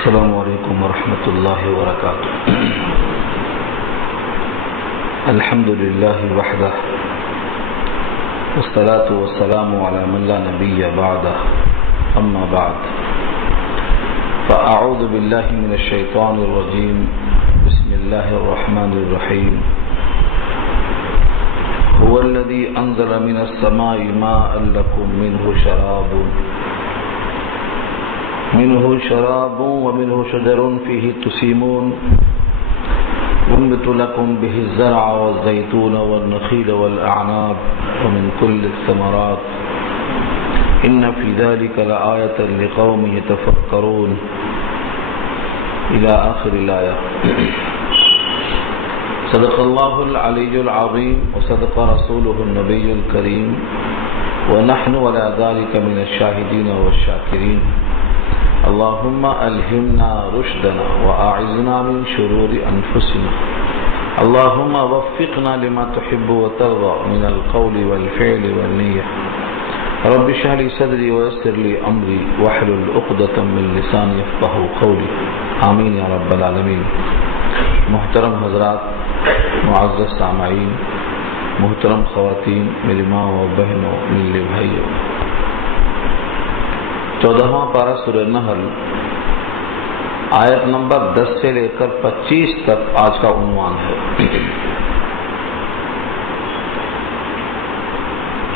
السلام علیکم ورحمۃ اللہ وبرکاتہ۔ الحمد للہ وحدہ والصلاة والسلام علی من لا نبی بعدہ، اما بعد فاعوذ باللہ من الشیطان الرجیم، بسم اللہ الرحمن الرحیم۔ هو الذی انزل من السماء ماء لکم منه شراب ومنه شجر فيه تسيمون ينبت لكم به الزرع والزيتون والنخيل والأعناب ومن كل الثمرات إن في ذلك لآية لقوم يتفكرون إلى آخر الآية۔ صدق الله العلي العظيم وصدق رسوله النبي الكريم ونحن على ذلك من الشاهدين والشاكرين۔ اللهم ألهمنا رشدنا وأعذنا من شرور أنفسنا، اللهم وفقنا لما تحب وترضى من القول والفعل والنية۔ رب اشرح لي صدري ويسر لي أمري واحلل عقدة من لساني يفقهوا قولي، آمين يا رب العالمين۔ محترم حضرات، معزز سامعین، محترم خواتین، میری ماں و بہنوں، میرے بھائیوں، 14واں پارہ سورہ نحل آیت نمبر 10 سے لے کر 25 تک آج کا عنوان ہے۔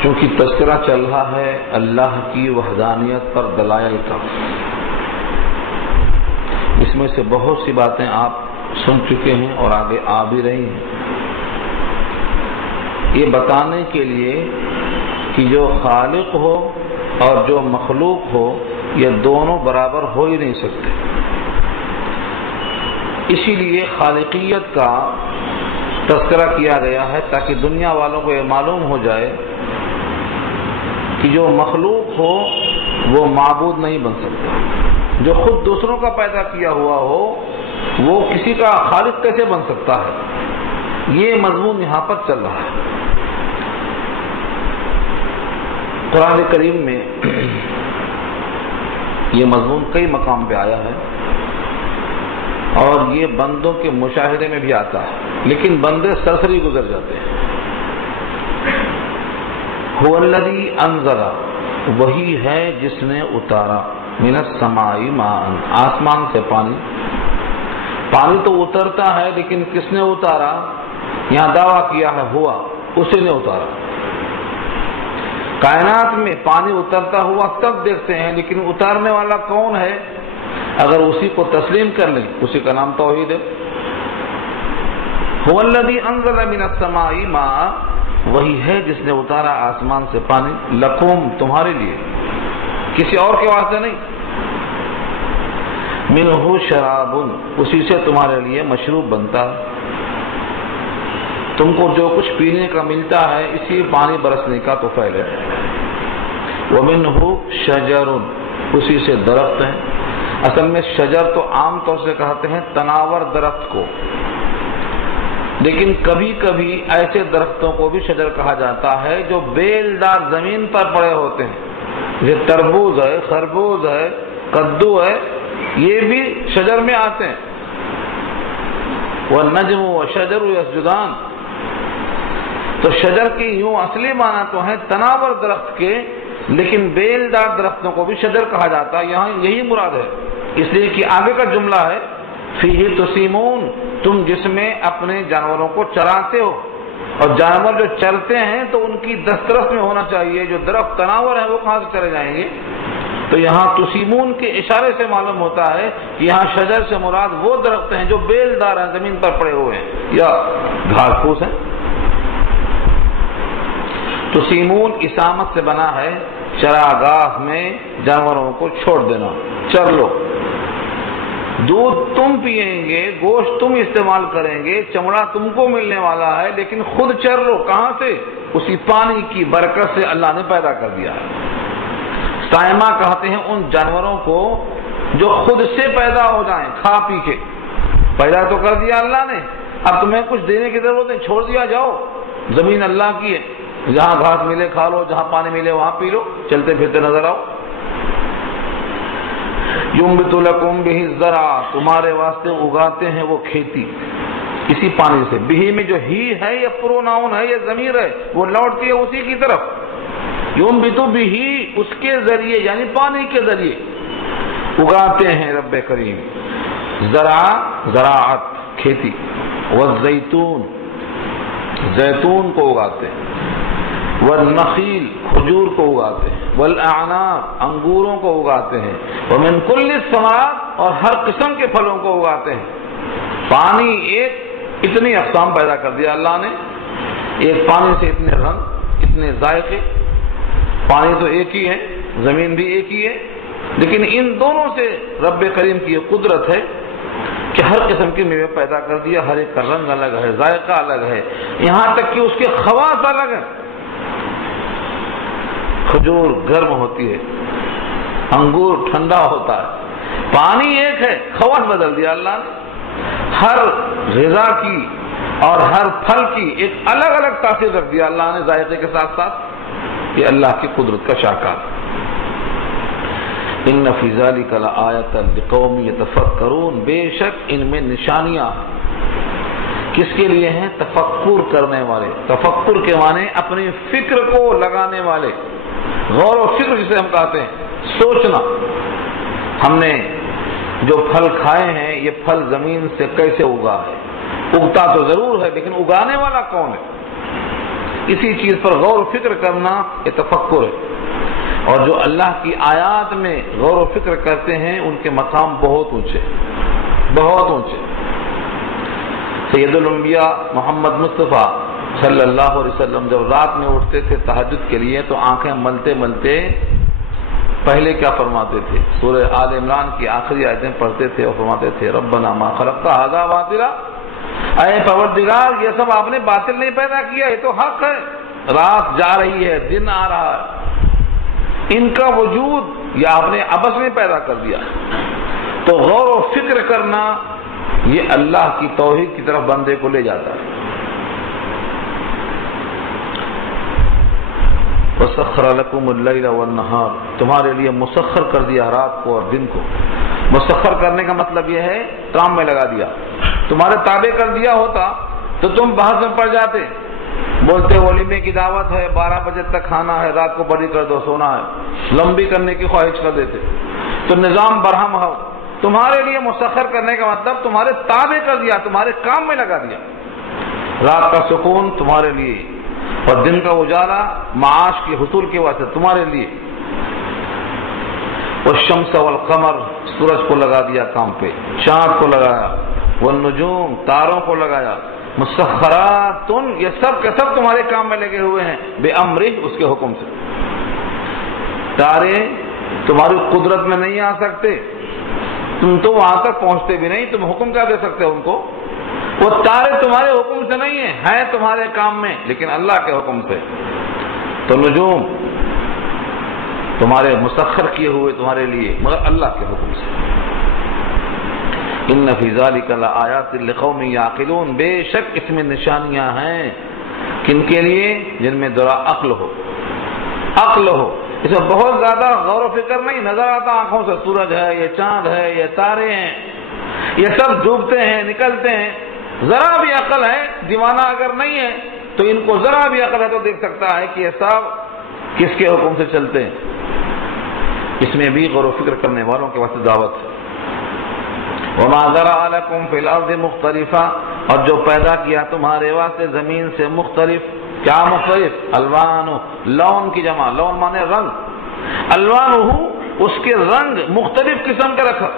چونکہ تذکرہ چل رہا ہے اللہ کی وحدانیت پر دلائل کا، اس میں سے بہت سی باتیں آپ سن چکے ہیں اور آگے آ بھی رہی ہیں، یہ بتانے کے لیے کہ جو خالق ہو اور جو مخلوق ہو یہ دونوں برابر ہو ہی نہیں سکتے، اسی لیے خالقیت کا تذکرہ کیا گیا ہے تاکہ دنیا والوں کو یہ معلوم ہو جائے کہ جو مخلوق ہو وہ معبود نہیں بن سکتا، جو خود دوسروں کا پیدا کیا ہوا ہو وہ کسی کا خالق کیسے بن سکتا ہے۔ یہ مضمون یہاں پر چل رہا ہے۔ قرآن کریم میں یہ مضمون کئی مقام پہ آیا ہے اور یہ بندوں کے مشاہدے میں بھی آتا ہے، لیکن بندے سرسری گزر جاتے ہیں۔ هو الذی انزل، وہی ہے جس نے اتارا، من السماء ماء، آسمان سے پانی۔ پانی تو اترتا ہے لیکن کس نے اتارا؟ یہاں دعویٰ کیا ہے ہوا، اسی نے اتارا۔ کائنات میں پانی اترتا ہوا تب دیکھتے ہیں، لیکن اتارنے والا کون ہے؟ اگر اسی کو تسلیم کر لیں اسی کا نام توحید ہے۔ هو الذی انزل من السماء ماء، وہی ہے جس نے اتارا آسمان سے پانی، لکم، تمہارے لیے، کسی اور کے واسطے نہیں۔ منہ شراب، اسی سے تمہارے لیے مشروب بنتا، تم کو جو کچھ پینے کا ملتا ہے اسی پانی برسنے کا تو فعل ہے۔ ومنہ شجر، اسی سے درخت ہیں۔ اصل میں شجر تو عام طور سے کہتے ہیں تناور درخت کو، لیکن کبھی کبھی ایسے درختوں کو بھی شجر کہا جاتا ہے جو بیل دار زمین پر پڑے ہوتے ہیں، جیسے تربوز ہے، خربوز ہے، کدو ہے، یہ بھی شجر میں آتے ہیں۔ والنجم والشجر یسجدان، تو شجر کی یوں اصلی معنی تو ہے تناور درخت کے، لیکن بیل دار درختوں کو بھی شجر کہا جاتا ہے، یہاں یہی مراد ہے، اس لیے کہ آگے کا جملہ ہے فیہ تسیمون، تم جس میں اپنے جانوروں کو چراتے ہو، اور جانور جو چلتے ہیں تو ان کی دسترس میں ہونا چاہیے، جو درخت تناور ہیں وہ کہاں سے چلے جائیں گے؟ تو یہاں تسیمون کے اشارے سے معلوم ہوتا ہے کہ یہاں شجر سے مراد وہ درخت ہیں جو بیل دار ہیں، زمین پر پڑے ہوئے ہیں یا گھاس پھوس ہیں۔ تسیمون اسامت سے بنا ہے، چراگاہ میں جانوروں کو چھوڑ دینا، چر لو، دودھ تم پیئیں گے، گوشت تم استعمال کریں گے، چمڑا تم کو ملنے والا ہے، لیکن خود چر لو، کہاں سے؟ اسی پانی کی برکت سے اللہ نے پیدا کر دیا ہے۔ سائمہ کہتے ہیں ان جانوروں کو جو خود سے پیدا ہو جائیں، کھا پی کے، پیدا تو کر دیا اللہ نے، اب تمہیں کچھ دینے کی ضرورت نہیں، چھوڑ دیا جاؤ، زمین اللہ کی ہے، جہاں گھاس ملے کھا لو، جہاں پانی ملے وہاں پی لو، چلتے پھرتے نظر آؤ۔ ينبت لكم به الزرع، تمہارے واسطے اگاتے ہیں وہ کھیتی اسی پانی سے. بہی میں جو ہی ہے یہ پروناؤن ہے، یہ ضمیر ہے، وہ لوٹتی ہے اسی کی طرف. ينبت به، اس کے ذریعے یعنی پانی کے ذریعے اگاتے ہیں رب کریم. زرع زراعت کھیتی، والزیتون زیتون کو اگاتے ہیں، والنخیل کھجور کو اگاتے ہیں، والاعناب انگوروں کو اگاتے ہیں، ومن کل الثمرات اور ہر قسم کے پھلوں کو اگاتے ہیں. پانی ایک اتنی اقسام پیدا کر دیا اللہ نے، ایک پانی سے اتنے رنگ اتنے ذائقے. پانی تو ایک ہی ہے، زمین بھی ایک ہی ہے، لیکن ان دونوں سے رب کریم کی یہ قدرت ہے کہ ہر قسم کی میوے پیدا کر دیا. ہر ایک کا رنگ الگ ہے، ذائقہ الگ ہے، یہاں تک کہ اس کے خواص الگ ہیں. کھجور گرم ہوتی ہے، انگور ٹھنڈا ہوتا ہے. پانی ایک ہے، خواص بدل دیا اللہ نے. ہر غذا کی اور ہر پھل کی ایک الگ الگ تاثیر رکھ دیا اللہ نے ذائقے کے ساتھ ساتھ. یہ اللہ کی قدرت کا شاہکار. ان فی ذلک لآیۃ لقوم یتفکرون، بے شک ان میں نشانیاں کس کے لیے ہیں؟ تفکر کرنے والے. تفکر کے معنی اپنی فکر کو لگانے والے، غور و فکر جسے ہم کہتے ہیں، سوچنا. ہم نے جو پھل کھائے ہیں یہ پھل زمین سے کیسے اگا ہے؟ اگتا تو ضرور ہے لیکن اگانے والا کون ہے؟ اسی چیز پر غور و فکر کرنا یہ تفکر ہے. اور جو اللہ کی آیات میں غور و فکر کرتے ہیں ان کے مقام بہت اونچے، بہت اونچے. سید الانبیاء محمد مصطفیٰ صلی اللہ علیہ وسلم جب رات میں اٹھتے تھے تہجد کے لیے تو آنکھیں ملتے ملتے پہلے کیا فرماتے تھے؟ سورہ آل عمران کی آخری آیتیں پڑھتے تھے اور فرماتے تھے ربنا ما خلقت ھذا باطلا، اے پروردگار یہ سب آپ نے باطل نہیں پیدا کیا، یہ تو حق ہے. رات جا رہی ہے، دن آ رہا ہے، ان کا وجود یہ آپ نے عبث میں پیدا کر دیا. تو غور و فکر کرنا یہ اللہ کی توحید کی طرف بندے کو لے جاتا ہے. وَسَخَّرَ لَكُمُ اللَّيْلَ وَالنَّهَارَ، تمہارے لیے مسخر کر دیا رات کو اور دن کو. مسخر کرنے کا مطلب یہ ہے کام میں لگا دیا. تمہارے تابع کر دیا ہوتا تو تم بحث میں پڑ جاتے، بولتے ولیمے کی دعوت ہے، 12 بجے تک کھانا ہے، رات کو بڑی کر دو، سونا ہے، لمبی کرنے کی خواہش کر دیتے. تو نظام برہم ہو. تمہارے لیے مسخر کرنے کا مطلب تمہارے تابع کر دیا، تمہارے کام میں لگا دیا. رات کا سکون تمہارے لیے اور دن کا اجالا معاش کے حصول کے واسطے تمہارے لیے. والشمس والقمر، سورج کو لگا دیا کام پہ، چاند کو لگایا، والنجوم تاروں کو لگایا. مسخرات، یہ سب کے سب تمہارے کام میں لگے ہوئے ہیں، بے امرہ، اس کے حکم سے. تارے تمہاری قدرت میں نہیں آ سکتے، تم تو وہاں تک پہنچتے بھی نہیں، تم حکم کیا دے سکتے ان کو؟ وہ تارے تمہارے حکم سے نہیں ہیں تمہارے کام میں لیکن اللہ کے حکم سے. تو نجوم تمہارے مسخر کیے ہوئے تمہارے لیے مگر اللہ کے حکم سے. ان فی ذلک لآیات لقوم یعقلون، بے شک اس میں نشانیاں ہیں کن کے لیے؟ جن میں ذرا عقل ہو. عقل ہو، اس میں بہت زیادہ غور و فکر نہیں نظر آتا آنکھوں سے. سورج ہے، یہ چاند ہے، یہ تارے ہیں، یہ سب ڈوبتے ہیں نکلتے ہیں. ذرا بھی عقل ہے، دیوانہ اگر نہیں ہے تو ان کو ذرا بھی عقل ہے تو دیکھ سکتا ہے کہ یہ سب کس کے حکم سے چلتے ہیں. اس میں بھی غور و فکر کرنے والوں کے واسطے دعوت ہے. وما ذرأ لكم في الارض مختلفا، اور جو پیدا کیا تمہارے واسطے زمین سے مختلف. کیا مختلف؟ الوان، لون کی جمع، لون مانے رنگ. الوانہ، اس کے رنگ مختلف قسم کا رکھا.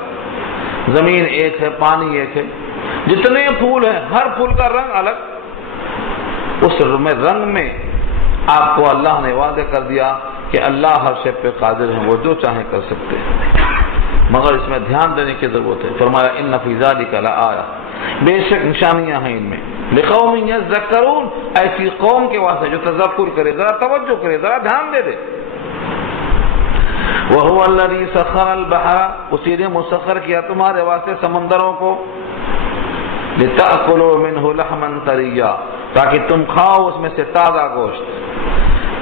زمین ایک ہے، پانی ایک ہے، جتنے پھول ہیں ہر پھول کا رنگ الگ. اس رنگ میں آپ کو اللہ نے واضح کر دیا کہ اللہ ہر شے پہ قادر ہے، وہ جو چاہے کر سکتے ہیں، مگر اس میں دھیان دینے کی ضرورت ہے. فرمایا ان فی ذلک لآیہ، بے شک نشانیاں ہیں ان میں. لقوم یذکرون، ایسی قوم کے واسطے جو تذکر کرے، ذرا توجہ کرے، ذرا دھیان دے دے. وَهُوَ الَّذِي سَخَّرَ الْبَحْرَ، اسی نے مسخر کیا تمہارے واسطے سمندروں کو. لِتَأْكُلُوا مِنْهُ لَحْمًا طَرِيًّا، تاکہ تم کھاؤ اس میں سے تازہ گوشت.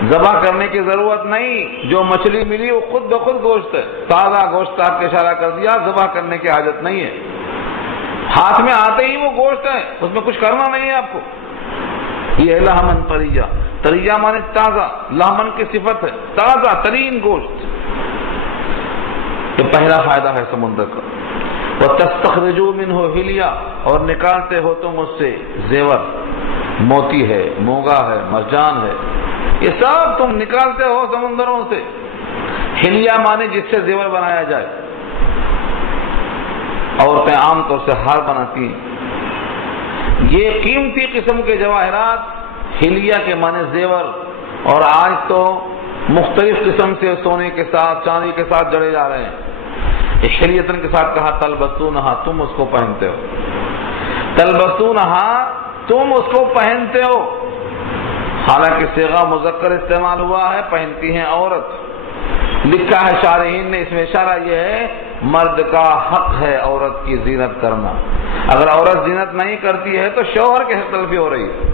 ذبح کرنے کی ضرورت نہیں، جو مچھلی ملی وہ خود بخود گوشت ہے، تازہ گوشت آپ کے اشارہ کر دیا، ذبح کرنے کی حاجت نہیں ہے، ہاتھ میں آتے ہی وہ گوشت ہے، اس میں کچھ کرنا نہیں ہے آپ کو۔ یہ ہے لحمن طریہ، طریہ مانے تازہ، لحمن کی صفت ہے تازہ ترین گوشت۔ یہ پہلا فائدہ ہے سمندر کا۔ وَتَسْتَخْرِجُوا مِنْهُ حِلْيَةً، اور نکالتے ہو تم اس سے زیور، موتی ہے، موگا ہے، مرجان ہے، یہ سب تم نکالتے ہو سمندروں سے۔ حلیہ مانے جس سے زیور بنایا جائے، عورتیں عام طور سے ہار بناتی ہیں، یہ قیمتی قسم کے جواہرات حلیہ کے معنی زیور، اور آج تو مختلف قسم سے سونے کے ساتھ چاندی کے ساتھ جڑے جا رہے ہیں۔ حلیتن کے ساتھ کہا تلبسونہا، تم اس کو پہنتے ہو، تلبسونہا تم اس کو پہنتے ہو، حالانکہ صیغہ مذکر استعمال ہوا ہے، پہنتی ہیں عورت۔ لکھا ہے شارحین نے، اس میں اشارہ یہ ہے مرد کا حق ہے عورت کی زینت کرنا، اگر عورت زینت نہیں کرتی ہے تو شوہر کے حق تلفی ہو رہی ہے۔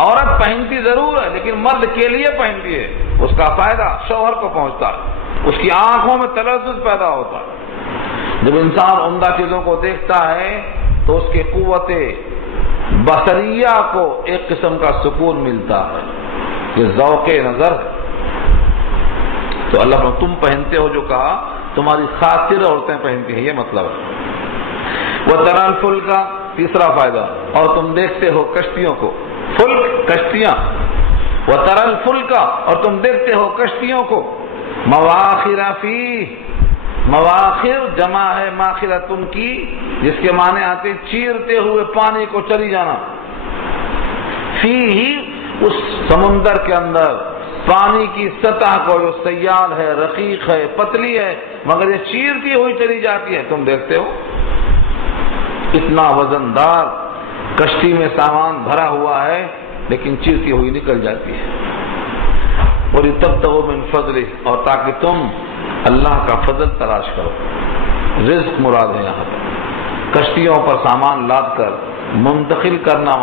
عورت پہنتی ضرور ہے لیکن مرد کے لیے پہنتی ہے، اس کا فائدہ شوہر کو پہنچتا ہے، اس کی آنکھوں میں تلذذ پیدا ہوتا ہے۔ جب انسان عمدہ چیزوں کو دیکھتا ہے تو اس کے قوت بصریہ کو ایک قسم کا سکون ملتا ہے، یہ ذوق نظر ہے۔ تو اللہ نے تم پہنتے ہو جو کہا، تمہاری خاطر عورتیں پہنتی ہیں، یہ مطلب ہے۔ وَتَرَى الْفُلْكَ، تیسرا فائدہ، اور تم دیکھتے ہو کشتیوں کو، فلک کشتیاں، وَتَرَى الْفُلْكَ، اور تم دیکھتے ہو کشتیوں کو، مواخر فیہ، مواخر جمع ہے ماخرتن کی، جس کے معنی آتے چیرتے ہوئے پانی کو چلی جانا، فیہ اس سمندر کے اندر پانی کی سطح کو جو سیال ہے، رقیق ہے، پتلی ہے، مگر یہ چیرتی ہوئی چلی جاتی ہے، تم دیکھتے ہو اتنا وزندار کشتی میں سامان بھرا ہوا ہے لیکن چیرتی ہوئی نکل جاتی ہے۔ اور تبتغوا من فضلہ، اور تاکہ تم اللہ کا فضل تلاش کرو، رزق مراد ہے یہاں پر۔ کشتیوں پر سامان لاد کر منتقل کرنا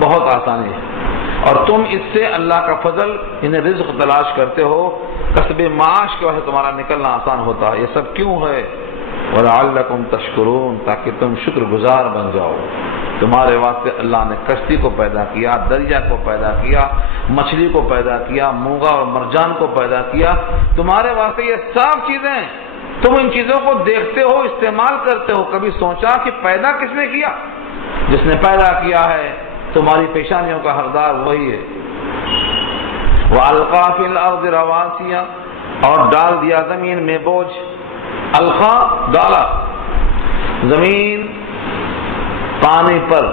بہت آسانی ہے، اور تم اس سے اللہ کا فضل انہیں رزق تلاش کرتے ہو، کسب معاش کے وجہ تمہارا نکلنا آسان ہوتا ہے۔ یہ سب کیوں ہے؟ وَلَعَلَّكُمْ تَشْكُرُونَ، تاکہ تم شکر گزار بن جاؤ۔ تمہارے واسطے اللہ نے کشتی کو پیدا کیا، دریا کو پیدا کیا، مچھلی کو پیدا کیا، موغا اور مرجان کو پیدا کیا، تمہارے واسطے یہ سب چیزیں، تم ان چیزوں کو دیکھتے ہو، استعمال کرتے ہو۔ کبھی سوچا کہ پیدا کس نے کیا؟ جس نے پیدا کیا ہے تمہاری پیشانیوں کا حقدار وہی ہے۔ وَأَلْقَى فِي الْأَرْضِ رَوَاسِيَ، اور ڈال دیا زمین میں بوجھ، القا ڈالا، زمین پانی پر،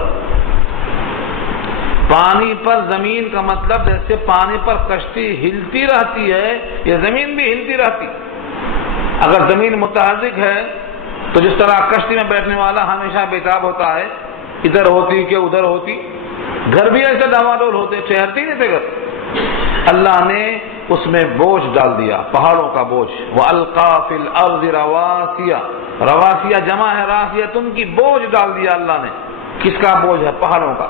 پانی پر زمین کا مطلب جیسے پانی پر کشتی ہلتی رہتی ہے، یہ زمین بھی ہلتی رہتی۔ اگر زمین متحرک ہے تو جس طرح کشتی میں بیٹھنے والا ہمیشہ بےتاب ہوتا ہے، ادھر ہوتی کہ ادھر ہوتی، گھر بھی ایسے ڈاواڈول ہوتے، ٹھہرتے نہیں تھے گھر۔ اللہ نے اس میں بوجھ ڈال دیا، پہاڑوں کا بوجھ۔ وَأَلْقَى فِي الْأَرْضِ رَوَاسِيَ، رواسیہ جمع ہے راسیہ، تم کی بوجھ ڈال دیا اللہ نے۔ کس کا بوجھ ہے؟ پہاڑوں کا،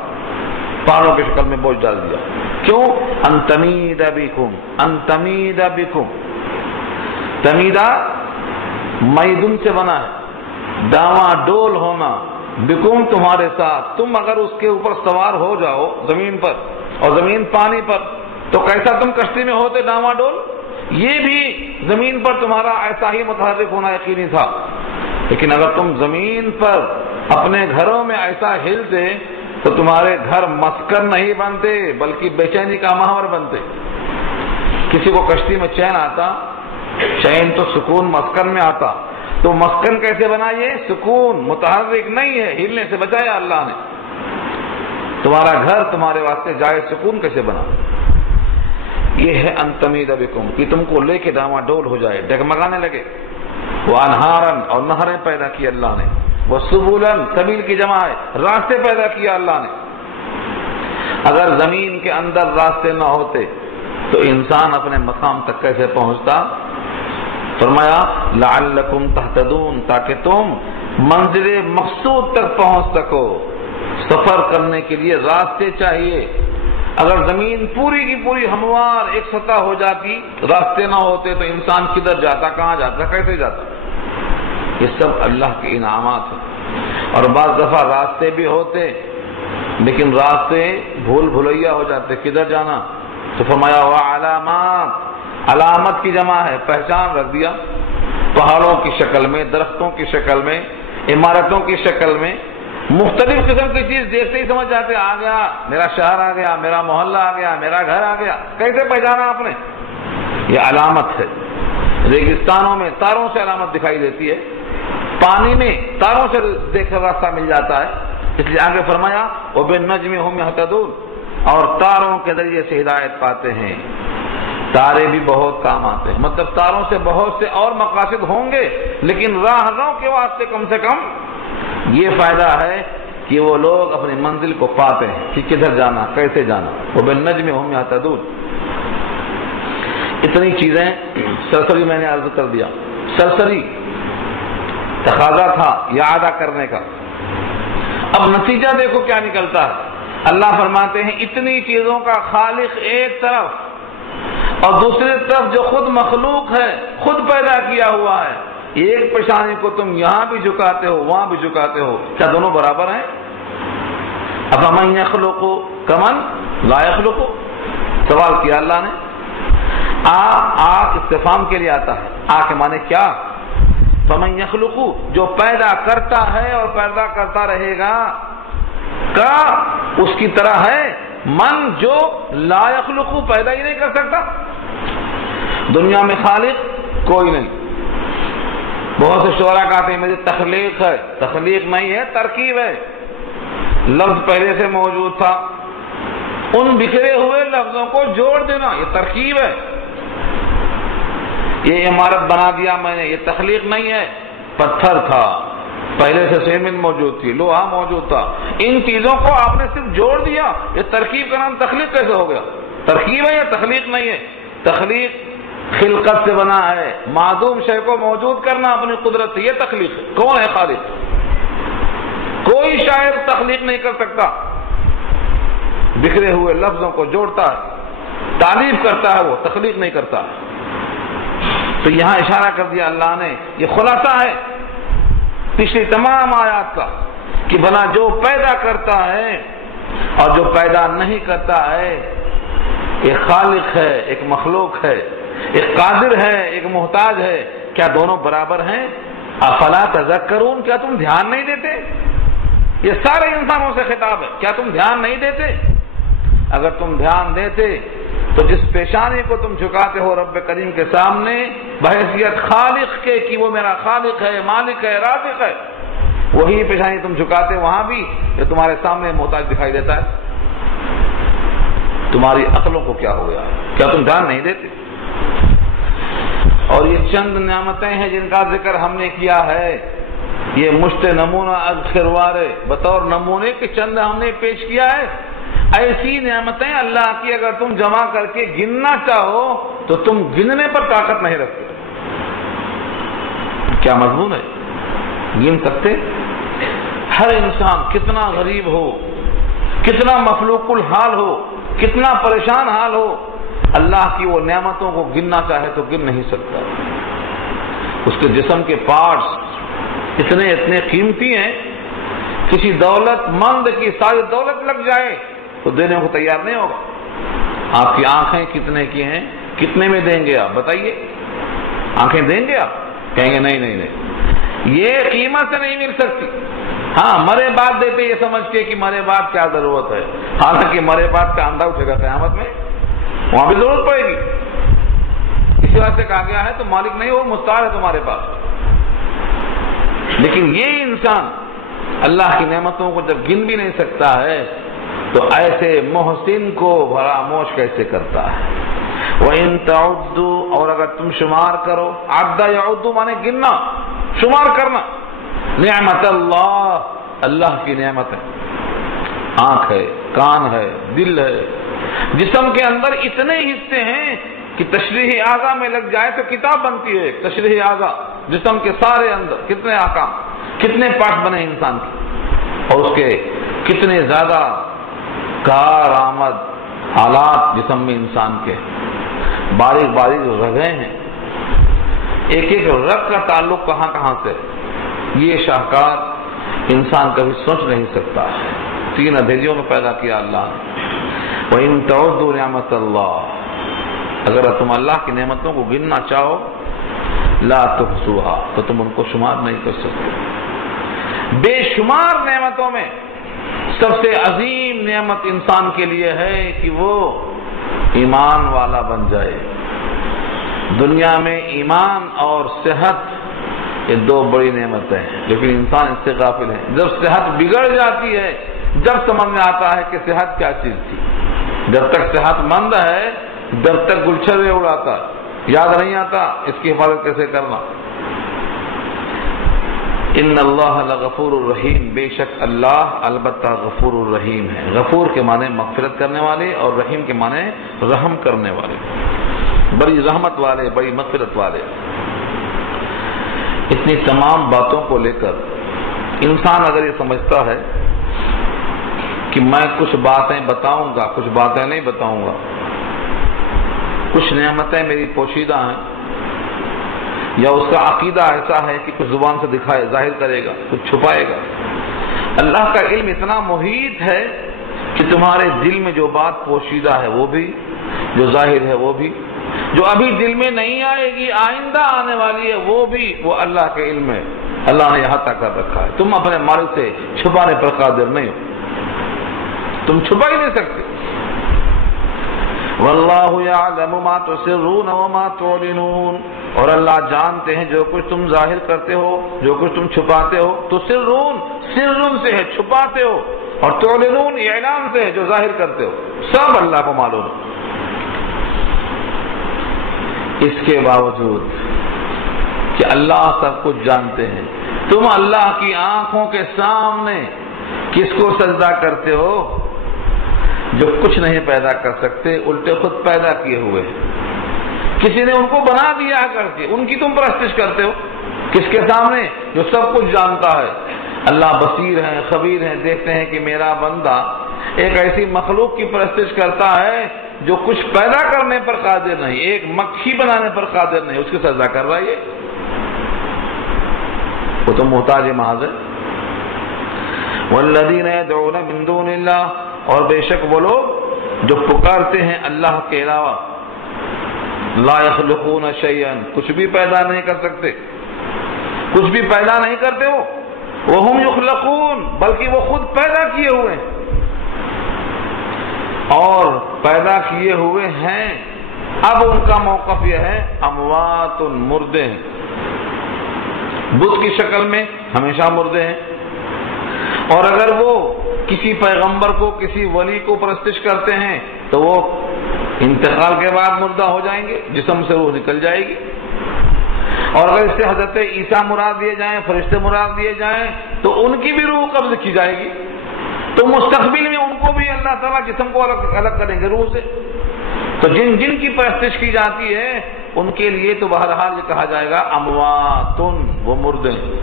پہاڑوں کی شکل میں بوجھ ڈال دیا۔ کیوں؟ ان تمید بکم، ان تمید بکم، تمیدہ میدن سے بنا ہے، ڈاواں ڈول ہونا، بکم تمہارے ساتھ، تم اگر اس کے اوپر سوار ہو جاؤ زمین پر، اور زمین پانی پر، تو کیسا تم کشتی میں ہوتے ڈاواں ڈول؟ یہ بھی زمین پر تمہارا ایسا ہی متحرک ہونا یقینی تھا۔ لیکن اگر تم زمین پر اپنے گھروں میں ایسا ہلتے تو تمہارے گھر مسکن نہیں بنتے بلکہ بے چینی کا محور بنتے۔ کسی کو کشتی میں چین آتا، چین تو سکون مسکن میں آتا، تو مسکن کیسے بنا؟ یہ سکون متحرک نہیں ہے، ہلنے سے بچایا اللہ نے۔ تمہارا گھر تمہارے واسطے جائے سکون کیسے بنا؟ یہ ہے ان تمید بکم، کہ تم کو لے کے ڈاواں ڈول ہو جائے، ڈگمگانے لگے۔ وانہارن، اور نہریں پیدا کی اللہ نے۔ وسبولن، سبیل کی جمع ہے، راستے پیدا کیا اللہ نے۔ اگر زمین کے اندر راستے نہ ہوتے تو انسان اپنے مقام تک کیسے پہنچتا؟ فرمایا لعلکم تہتدون، تاکہ تم منزل مقصود تک پہنچ سکو۔ سفر کرنے کے لیے راستے چاہیے، اگر زمین پوری کی پوری ہموار ایک سطح ہو جاتی، راستے نہ ہوتے تو انسان کدھر جاتا، کہاں جاتا، کیسے جاتا؟ یہ سب اللہ کے انعامات ہیں۔ اور بعض دفعہ راستے بھی ہوتے لیکن راستے بھول بھلیا ہو جاتے، کدھر جانا؟ تو فرمایا وعلامات، علامت کی جمع ہے، پہچان رکھ دیا، پہاڑوں کی شکل میں، درختوں کی شکل میں، عمارتوں کی شکل میں، مختلف قسم کی چیز دیکھتے ہی سمجھ جاتے، آ گیا میرا شہر، آ گیا میرا محلہ، آ گیا میرا گھر، آ گیا۔ کیسے پہچانا آپ نے؟ یہ علامت ہے۔ ریگستانوں میں تاروں سے علامت دکھائی دیتی ہے، پانی میں تاروں سے دیکھ کر راستہ مل جاتا ہے، اس لیے آگے فرمایا وَبِالنَّجْمِ هُمْ يَهْتَدُونَ، اور تاروں کے ذریعے سے ہدایت پاتے ہیں۔ تارے بھی بہت کام آتے ہیں، مطلب تاروں سے بہت سے اور مقاصد ہوں گے، لیکن راہروں کے واسطے کم سے کم یہ فائدہ ہے کہ وہ لوگ اپنی منزل کو پاتے ہیں کہ کدھر جانا، کیسے جانا۔ وَبِالنَّجْمِ هُمْ يَهْتَدُونَ۔ اتنی چیزیں سرسری میں نے عرض کر دیا، سرسری تقاضا تھا اعادہ کرنے کا۔ اب نتیجہ دیکھو کیا نکلتا ہے۔ اللہ فرماتے ہیں اتنی چیزوں کا خالق ایک طرف اور دوسری طرف جو خود مخلوق ہے، خود پیدا کیا ہوا ہے، ایک پیشانی کو تم یہاں بھی جھکاتے ہو وہاں بھی جھکاتے ہو، کیا دونوں برابر ہیں؟ افمن یخلق کمن لا یخلق، سوال کیا اللہ نے۔ استفہام کے لیے آتا ہے، کے معنی کیا؟ فمن یخلق، جو پیدا کرتا ہے اور پیدا کرتا رہے گا، کا اس کی طرح ہے، من جو لا یخلق پیدا ہی نہیں کر سکتا۔ دنیا میں خالق کوئی نہیں۔ بہت سے شعراء کہتے ہیں میری تخلیق ہے، تخلیق نہیں ہے، ترکیب ہے۔ لفظ پہلے سے موجود تھا، ان بکھرے ہوئے لفظوں کو جوڑ دینا یہ ترکیب ہے۔ یہ عمارت بنا دیا میں نے، یہ تخلیق نہیں ہے، پتھر تھا پہلے سے، سیمنٹ موجود تھی، لوہا موجود تھا، ان چیزوں کو آپ نے صرف جوڑ دیا، یہ ترکیب کا نام تخلیق کیسے ہو گیا؟ ترکیب ہے یا تخلیق نہیں ہے؟ تخلیق خلقت سے بنا ہے، معدوم شے کو موجود کرنا اپنی قدرت سے، یہ تخلیق ہے۔ کون ہے خالق؟ کوئی شاعر تخلیق نہیں کر سکتا، بکھرے ہوئے لفظوں کو جوڑتا ہے، تعریف کرتا ہے، وہ تخلیق نہیں کرتا ہے۔ تو یہاں اشارہ کر دیا اللہ نے، یہ خلاصہ ہے پچھلی تمام آیات کا کہ بنا جو پیدا کرتا ہے اور جو پیدا نہیں کرتا ہے، ایک خالق ہے، ایک مخلوق ہے، ایک قادر ہے، ایک محتاج ہے، کیا دونوں برابر ہیں؟ افلا تذکرون، کیا تم دھیان نہیں دیتے؟ یہ سارے انسانوں سے خطاب ہے، کیا تم دھیان نہیں دیتے؟ اگر تم دھیان دیتے تو جس پیشانی کو تم جھکاتے ہو رب کریم کے سامنے بحیثیت خالق کے کہ وہ میرا خالق ہے، مالک ہے، رازق ہے، وہی پیشانی تم جھکاتے وہاں بھی یہ تمہارے سامنے محتاج دکھائی دیتا ہے۔ تمہاری عقلوں کو کیا ہو گیا؟ کیا تم دھیان نہیں دیتے؟ اور یہ چند نعمتیں ہیں جن کا ذکر ہم نے کیا ہے، یہ مشت نمونہ از خروارے، بطور نمونے کے چند ہم نے پیش کیا ہے۔ ایسی نعمتیں اللہ کی اگر تم جمع کر کے گننا چاہو تو تم گننے پر طاقت نہیں رکھتے۔ کیا مضمون ہے؟ گن سکتے؟ ہر انسان کتنا غریب ہو، کتنا مفلوق الحال ہو، کتنا پریشان حال ہو، اللہ کی وہ نعمتوں کو گننا چاہے تو گن نہیں سکتا۔ اس کے جسم کے پارٹس اتنے قیمتی ہیں، کسی دولت مند کی ساری دولت لگ جائے تو دینے کو تیار نہیں ہوگا۔ آپ کی آنکھیں کتنے کی ہیں، کتنے میں دیں گے آپ بتائیے؟ آنکھیں دیں گے آپ؟ کہیں گے نہیں نہیں نہیں، یہ قیمت سے نہیں مل سکتی۔ ہاں مرے بعد دیتے یہ سمجھ کے کہ مرے بعد کیا ضرورت ہے، حالانکہ مرے بعد کا اندھا اٹھے گا قیامت میں، وہاں بھی ضرورت پڑے گی۔ اسی وجہ سے کہا گیا ہے تو مالک نہیں ہو، مستعار ہے تمہارے پاس۔ لیکن یہ انسان اللہ کی نعمتوں کو جب گن بھی نہیں سکتا ہے تو ایسے محسن کو فراموش کیسے کرتا ہے؟ وَإِن تَعُدُّوا، اور اگر تم شمار کرو، عَدَّ يَعُدُّ مانے گننا، شمار کرنا، نعمت اللہ کی نعمت ہے، آنکھ ہے، کان ہے، دل ہے، جسم کے اندر اتنے حصے ہیں کہ تشریح اعضاء میں لگ جائے تو کتاب بنتی ہے۔ تشریح اعضاء، جسم کے سارے اندر کتنے احکام، کتنے پارٹ بنے انسان کے، اور اس کے کتنے زیادہ کارآمد آلات جسم میں انسان کے باریک باریک رگیں ہیں، ایک ایک رگ کا تعلق کہاں کہاں سے، یہ شاہکار انسان کبھی سوچ نہیں سکتا ہے۔ 3 ادھیریوں میں پیدا کیا اللہ نے۔ وَإِن تَعُدُّوا نِعْمَةَ اللَّهِ، اگر تم اللہ کی نعمتوں کو گننا چاہو، لا تحصوها، تو تم ان کو شمار نہیں کر سکتے۔ بے شمار نعمتوں میں سب سے عظیم نعمت انسان کے لیے ہے کہ وہ ایمان والا بن جائے۔ دنیا میں ایمان اور صحت، یہ 2 بڑی نعمتیں ہیں، لیکن انسان اس سے غافل ہے۔ جب صحت بگڑ جاتی ہے، جب سمجھ میں آتا ہے کہ صحت کیا چیز تھی۔ جب تک صحت مند ہے، جب تک گلچھرے اڑاتا، یاد نہیں آتا اس کی حفاظت کیسے کرنا۔ ان اللہ لغفور الرحیم، بے شک اللہ البتہ غفور الرحیم ہے۔ غفور کے معنی مغفرت کرنے والے اور رحیم کے معنی رحم کرنے والے، بڑی رحمت والے، بڑی مغفرت والے۔ اتنی تمام باتوں کو لے کر انسان اگر یہ سمجھتا ہے کہ میں کچھ باتیں بتاؤں گا، کچھ باتیں نہیں بتاؤں گا، کچھ نعمتیں میری پوشیدہ ہیں، یا اس کا عقیدہ ایسا ہے کہ کچھ زبان سے دکھائے، ظاہر کرے گا، کچھ چھپائے گا۔ اللہ کا علم اتنا محیط ہے کہ تمہارے دل میں جو بات پوشیدہ ہے وہ بھی، جو ظاہر ہے وہ بھی، جو ابھی دل میں نہیں آئے گی آئندہ آنے والی ہے وہ بھی، وہ اللہ کے علم میں اللہ نے یہاں تک کر رکھا ہے۔ تم اپنے مالک سے چھپانے پر قادر نہیں ہو، تم چھپا ہی نہیں سکتے۔ واللہ یعلم ما تسرون وما تعلنون، اور اللہ جانتے ہیں جو کچھ تم ظاہر کرتے ہو، جو کچھ تم چھپاتے ہو۔ تسرون سرن سے ہے، چھپاتے ہو، اور تعلنون اعلان سے ہے، جو ظاہر کرتے ہو، سب اللہ کو معلوم ہے۔ اس کے باوجود کہ اللہ سب کچھ جانتے ہیں، تم اللہ کی آنکھوں کے سامنے کس کو سجدہ کرتے ہو؟ جو کچھ نہیں پیدا کر سکتے، الٹے خود پیدا کیے ہوئے، کسی نے ان کو بنا دیا کر کے، ان کی تم پرستش کرتے ہو۔ کس کے سامنے؟ جو سب کچھ جانتا ہے۔ اللہ بصیر ہے، خبیر ہے، دیکھتے ہیں کہ میرا بندہ ایک ایسی مخلوق کی پرستش کرتا ہے جو کچھ پیدا کرنے پر قادر نہیں، ایک مکھی بنانے پر قادر نہیں، اس کی سجدہ کر رہا ہے۔ وہ تو محتاج محض ہے۔ والذین یدعون من دون اللہ، اور بے شک وہ لوگ جو پکارتے ہیں اللہ کے علاوہ، لا یخلقون شیئا، کچھ بھی پیدا نہیں کر سکتے، کچھ بھی پیدا نہیں کرتے ہو، وہم یخلقون، بلکہ وہ خود پیدا کیے ہوئے ہیں، اور پیدا کیے ہوئے ہیں۔ اب ان کا موقف یہ ہے اموات، مردے ہیں، بت کی شکل میں ہمیشہ مردے ہیں۔ اور اگر وہ کسی پیغمبر کو، کسی ولی کو پرستش کرتے ہیں تو وہ انتقال کے بعد مردہ ہو جائیں گے، جسم سے روح نکل جائے گی۔ اور اگر اس سے حضرت عیسیٰ مراد دیے جائیں، فرشتے مراد دیے جائیں، تو ان کی بھی روح قبض کی جائے گی، تو مستقبل میں ان کو بھی اللہ تعالیٰ جسم کو الگ کریں گے روح سے۔ تو جن جن کی پرستش کی جاتی ہے ان کے لیے تو بہرحال یہ کہا جائے گا امواتن، وہ مردے ہیں۔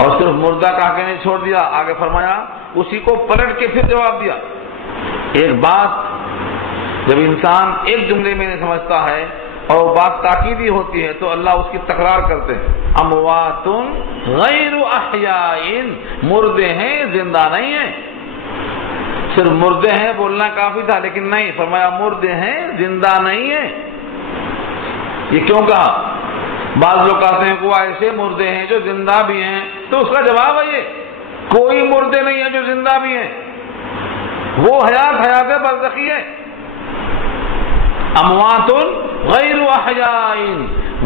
اور صرف مردہ کہا کے نہیں چھوڑ دیا، آگے فرمایا اسی کو پلٹ کے پھر جواب دیا۔ ایک بات جب انسان ایک جملے میں نہیں سمجھتا ہے اور وہ بات تاکیدی ہوتی ہے تو اللہ اس کی تکرار کرتے ہیں۔ اموات غیر احیاء، مردے ہیں زندہ نہیں ہیں۔ صرف مردے ہیں بولنا کافی تھا، لیکن نہیں، فرمایا مردے ہیں زندہ نہیں ہیں۔ یہ کیوں کہا؟ بعض لوگ کہتے ہیں وہ ایسے مردے ہیں جو زندہ بھی ہیں، تو اس کا جواب ہے یہ کوئی مردے نہیں ہیں جو زندہ بھی ہیں، وہ حیات برزخی ہے۔ اموات غیر احیاء،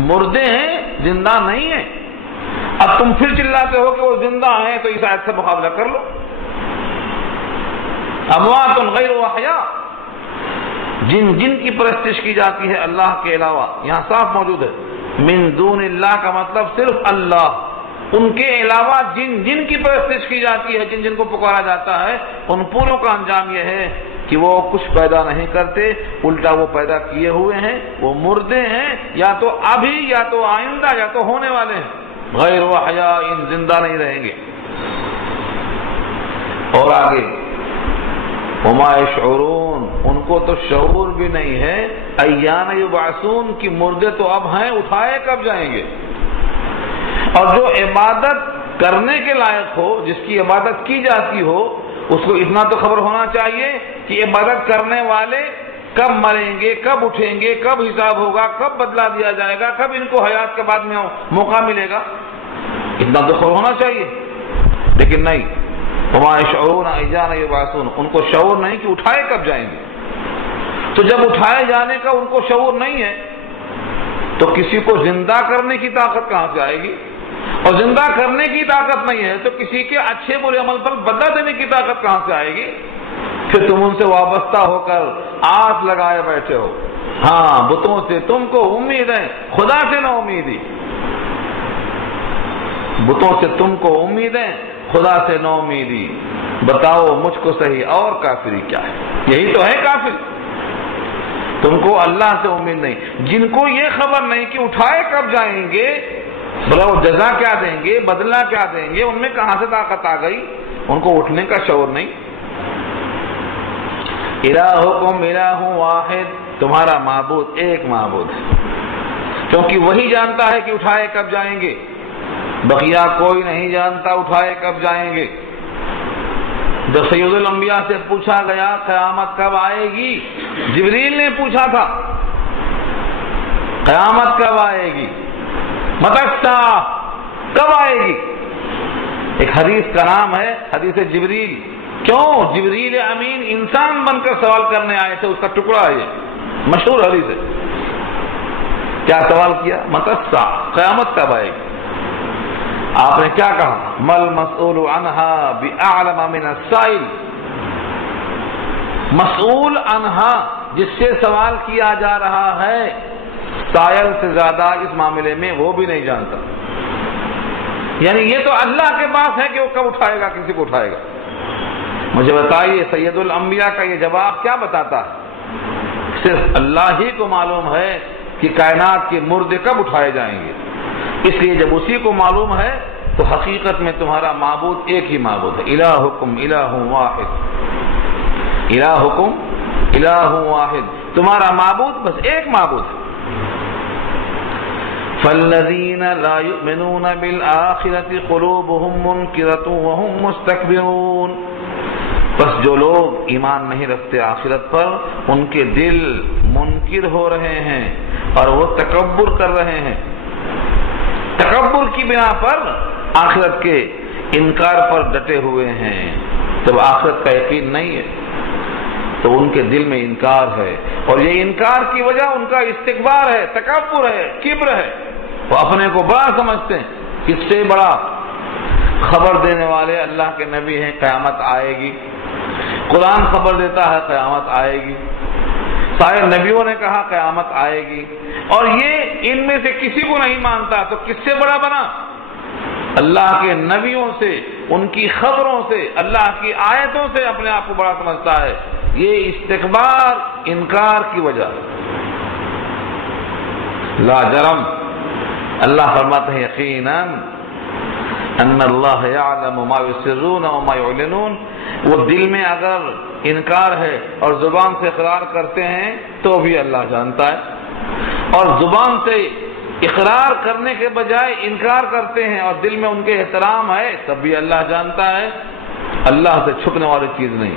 مردے ہیں زندہ نہیں ہیں۔ اب تم پھر چلاتے ہو کہ وہ زندہ ہیں تو اس آیت سے مقابلہ کر لو۔ اموات غیر احیاء، جن جن کی پرستش کی جاتی ہے اللہ کے علاوہ، یہاں صاف موجود ہے۔ من دون اللہ کا مطلب صرف اللہ، ان کے علاوہ جن جن کی پرستش کی جاتی ہے، جن جن کو پکارا جاتا ہے، ان پوروں کا انجام یہ ہے کہ وہ کچھ پیدا نہیں کرتے، الٹا وہ پیدا کیے ہوئے ہیں، وہ مردے ہیں، یا تو ابھی یا تو آئندہ یا تو ہونے والے ہیں، غیر احیاء، زندہ نہیں رہیں گے۔ اور آگے وما یشعرون، ان کو تو شعور بھی نہیں ہے، ایان یبعثون کی مردے تو اب ہیں، اٹھائے کب جائیں گے۔ اور جو عبادت کرنے کے لائق ہو، جس کی عبادت کی جاتی ہو، اس کو اتنا تو خبر ہونا چاہیے کہ عبادت کرنے والے کب مریں گے، کب اٹھیں گے، کب حساب ہوگا، کب بدلہ دیا جائے گا، کب ان کو حیات کے بعد میں موقع ملے گا، اتنا تو خبر ہونا چاہیے، لیکن نہیں۔ وما یشعرون ایان یبعثون، ان کو شعور نہیں کہ اٹھائے کب جائیں گے۔ تو جب اٹھائے جانے کا ان کو شعور نہیں ہے تو کسی کو زندہ کرنے کی طاقت کہاں سے آئے گی؟ اور زندہ کرنے کی طاقت نہیں ہے تو کسی کے اچھے برے عمل پر بدلہ دینے کی طاقت کہاں سے آئے گی؟ پھر تم ان سے وابستہ ہو کر آس لگائے بیٹھے ہو۔ ہاں، بتوں سے تم کو امید ہے، خدا سے نہ امیدی۔ بتوں سے تم کو امید ہے، خدا سے نہ امیدی۔ بتاؤ مجھ کو صحیح اور کافری کیا ہے؟ یہی تو ہے کافر۔ تم کو اللہ سے امید نہیں۔ جن کو یہ خبر نہیں کہ اٹھائے کب جائیں گے، بھلا وہ جزا کیا دیں گے، بدلہ کیا دیں گے، ان میں کہاں سے طاقت آ گئی؟ ان کو اٹھنے کا شعور نہیں۔ الہکم الہ واحد، تمہارا معبود ایک معبود ہے، کیونکہ وہی جانتا ہے کہ اٹھائے کب جائیں گے، بقیہ کوئی نہیں جانتا اٹھائے کب جائیں گے۔ جب سید الانبیاء سے پوچھا گیا قیامت کب آئے گی، جبریل نے پوچھا تھا قیامت کب آئے گی، متی الساعہ، کب آئے گی۔ ایک حدیث کا نام ہے حدیث جبریل۔ کیوں؟ جبریل امین انسان بن کر سوال کرنے آئے تھے، اس کا ٹکڑا ہے یہ، مشہور حدیث ہے۔ کیا سوال کیا؟ متی الساعہ، قیامت کب آئے گی۔ آپ نے کیا کہا؟ مل مسئول عنہا بأعلم من السائل، مسئول عنہا، جس سے سوال کیا جا رہا ہے، سائل سے زیادہ اس معاملے میں وہ بھی نہیں جانتا۔ یعنی یہ تو اللہ کے پاس ہے کہ وہ کب اٹھائے گا، کسی کو اٹھائے گا۔ مجھے بتائیے سید الانبیاء کا یہ جواب کیا بتاتا ہے؟ صرف اللہ ہی کو معلوم ہے کہ کائنات کے مردے کب اٹھائے جائیں گے۔ اس لیے جب اسی کو معلوم ہے تو حقیقت میں تمہارا معبود ایک ہی معبود ہے۔ الہکم الہ واحد، الہکم الہ واحد، تمہارا معبود بس ایک معبود ہے۔ فالذین لا یؤمنون بالآخرۃ قلوبهم منکرۃ وهم مستکبرون، بس جو لوگ ایمان نہیں رکھتے آخرت پر، ان کے دل منکر ہو رہے ہیں اور وہ تکبر کر رہے ہیں۔ تکبر کی بنا پر آخرت کے انکار پر ڈٹے ہوئے ہیں۔ جب آخرت کا یقین نہیں ہے تو ان کے دل میں انکار ہے، اور یہ انکار کی وجہ ان کا استکبار ہے، تکبر ہے، کبر ہے۔ وہ اپنے کو بڑا سمجھتے ہیں۔ اس سے بڑا خبر دینے والے اللہ کے نبی ہیں، قیامت آئے گی۔ قرآن خبر دیتا ہے قیامت آئے گی، سارے نبیوں نے کہا قیامت آئے گی، اور یہ ان میں سے کسی کو نہیں مانتا تو کس سے بڑا بنا؟ اللہ کے نبیوں سے، ان کی خبروں سے، اللہ کی آیتوں سے اپنے آپ کو بڑا سمجھتا ہے۔ یہ استکبار، انکار کی وجہ۔ لا جرم، اللہ فرماتے ہیں یقیناً ان اللہ یعلم ما یسرون وما یعلنون، وہ دل میں اگر انکار ہے اور زبان سے اقرار کرتے ہیں تو بھی اللہ جانتا ہے، اور زبان سے اقرار کرنے کے بجائے انکار کرتے ہیں اور دل میں ان کے احترام ہے تب بھی اللہ جانتا ہے۔ اللہ سے چھپنے والی چیز نہیں۔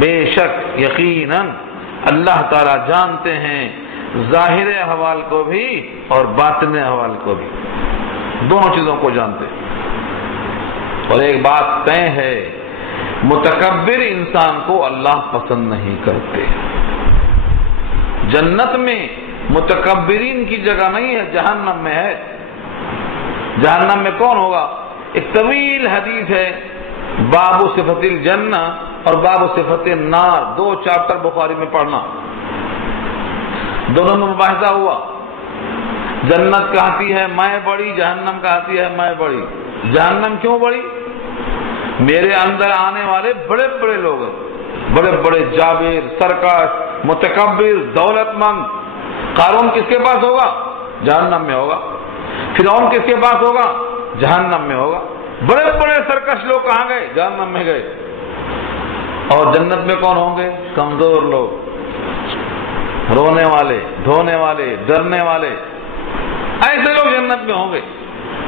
بے شک یقیناً اللہ تعالی جانتے ہیں ظاہر احوال کو بھی اور باطن احوال کو بھی، دونوں چیزوں کو جانتے ہیں۔ اور ایک بات طے ہے، متکبر انسان کو اللہ پسند نہیں کرتے۔ جنت میں متکبرین کی جگہ نہیں ہے، جہنم میں ہے۔ جہنم میں کون ہوگا؟ ایک طویل حدیث ہے، باب صفت الجنہ اور باب صفت النار، 2 چیپٹر بخاری میں پڑھنا، دونوں میں مباحثہ ہوا۔ جنت کہتی ہے میں بڑی، جہنم کہتی ہے میں بڑی۔ جہنم کیوں بڑی؟ میرے اندر آنے والے بڑے بڑے لوگ، بڑے بڑے جابر، سرکش، متکبر، دولت مند۔ قارون کس کے پاس ہوگا؟ جہنم میں ہوگا۔ فرعون کس کے پاس ہوگا؟ جہنم میں ہوگا۔ بڑے بڑے سرکش لوگ کہاں گئے؟ جہنم میں گئے۔ اور جنت میں کون ہوں گے؟ کمزور لوگ، رونے والے، دھونے والے، ڈرنے والے، ایسے لوگ جنت میں ہوں گے۔